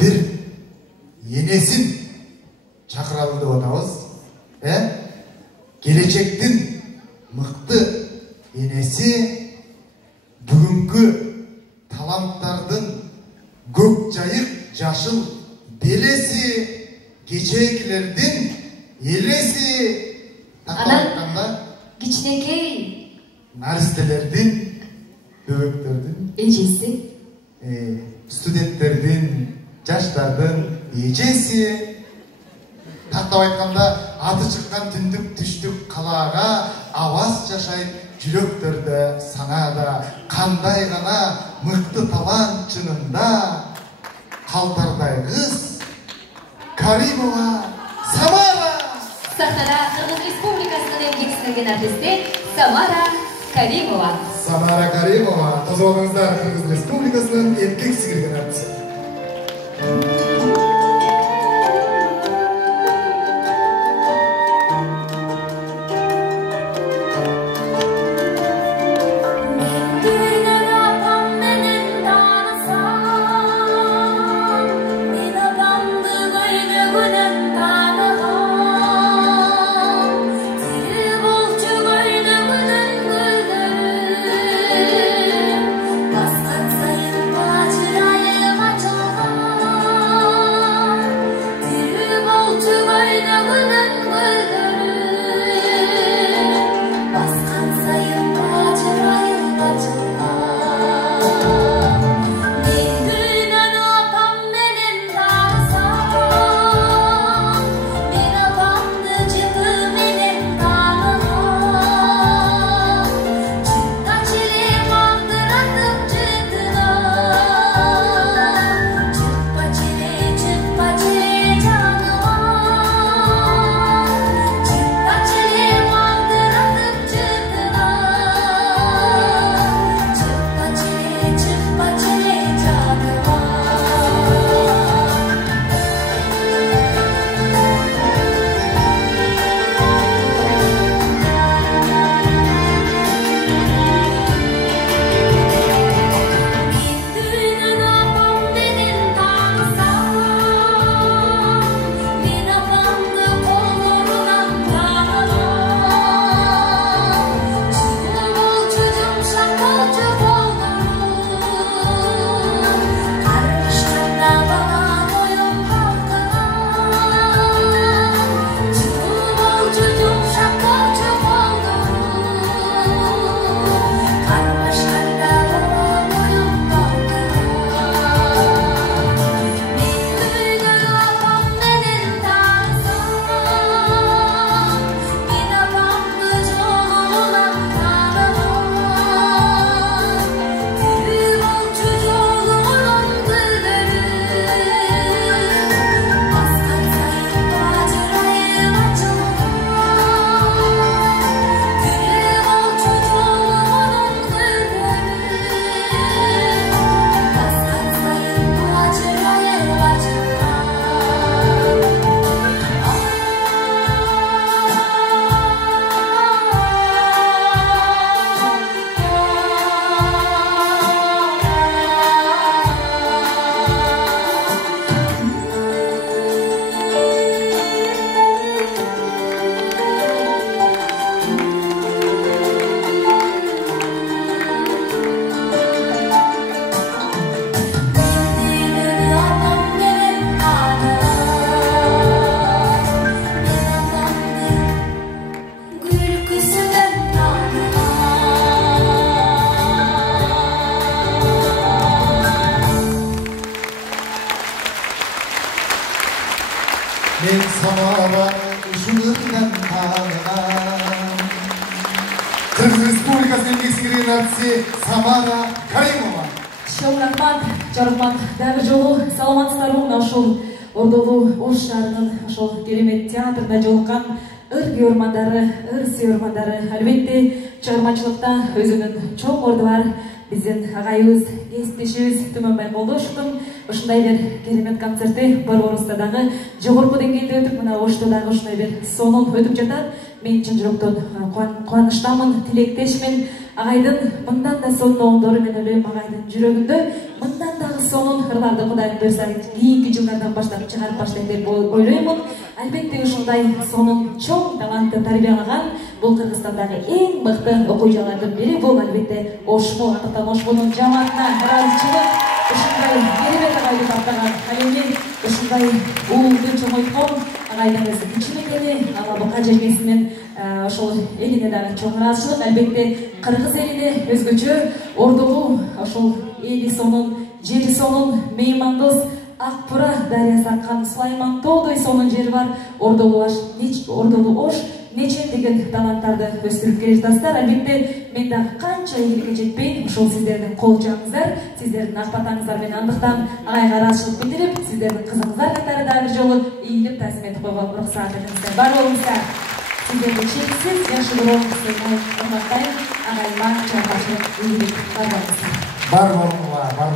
bir енесін шақыралы деп атабыз. Келечектің мықты енесі бүгінгі таланттардың көк жайық жашыл белесі, кечекілердің елесі, тақталыққанда кичинекей нәрестелердің, бөбектердің эжеси, студенттердің, жаштардың эжеси, тақтап айтқанда аты шыққан түндік түштік қалаға аваз жашай жүректерді санада, қандай ғана мықты талант шынында, қалтардай қыз Каримова Самара. Сахнада Қырғыз Республикасының еңбек сіңірген артисі Самара Каримова. Самара Каримова, қош болдыңыздар. Қырғыз Республикасының еңбек сіңірген артисі. Мен Самара журдан танығам. Қырғыз Республикасының еңбек сіңірген артисі Самара Каримова. Шоу рахмат, жарықмат, дәр жолу саламатсыздар болуна ошол Ордолу Ош шаарынын ошол керемет театрда жолуккан ыр күйөрмандары, ыр сүйөрмандары, албетте чыгармачылыкта өзүнүн чоң орду бар биздин агайыбыз, кесиптешибиз Түмөнбай Молдошевдун ушундай бир керемет концерти борборубузда дагы жогорку деңгээлде өтүп, мына Ошто дагы ушундай бир сонун өтүп жатат. Мен чын жүрөктөн кубанычтамын, тилектешмин. Агайдын мындан да сонун оңдору мен ойлойм, агайдын жүрөгүндө мындан дагы сонун ырларды Кудайым буйрса кийинки жылдардан баштап чыгарып баштайм деп ойлоймун. Албетте ушундай сонун чоң талантты тарбиялаган бул Кыргызстандагы эң мыкты окуучулардын бири бул албетте Ошмо. Андыктан Ошмонун жамаатына ыраазычылык, ушундай керемет агайды таптаган ал эми ушундай уулду чоңойткон агайдыңыз кичинекени Алабыка жергесинен ошол элине дагы чоң ыраазычылык. Албетте кыргыз элине өзгөчө Ордолу ошол эли сонун, жери сонун, меймандос Акбура дарыясы аккан Сулайман тоодой сонун жери бар. Ордолу Ош нечендеген таланттарды өстүрүп келе жатасыздар. Албетте мен дагы канча ийгиликке жетпейин, ушул сиздердин кол жагыңыздар, сиздердин ак батаңыздар менен андыктан агайга ыраазычылык билдирип, сиздердин кызыңыздар катары дагы бир жолу ийилип таасим этип койгонго уруксаат этиңиздер. Бар болуңуздар. Сиздерди чексиз жакшы көрөм, урматтайм. Агайыма чоң башылык, ийгилик бар болуңуздар. Бар болуңуздар.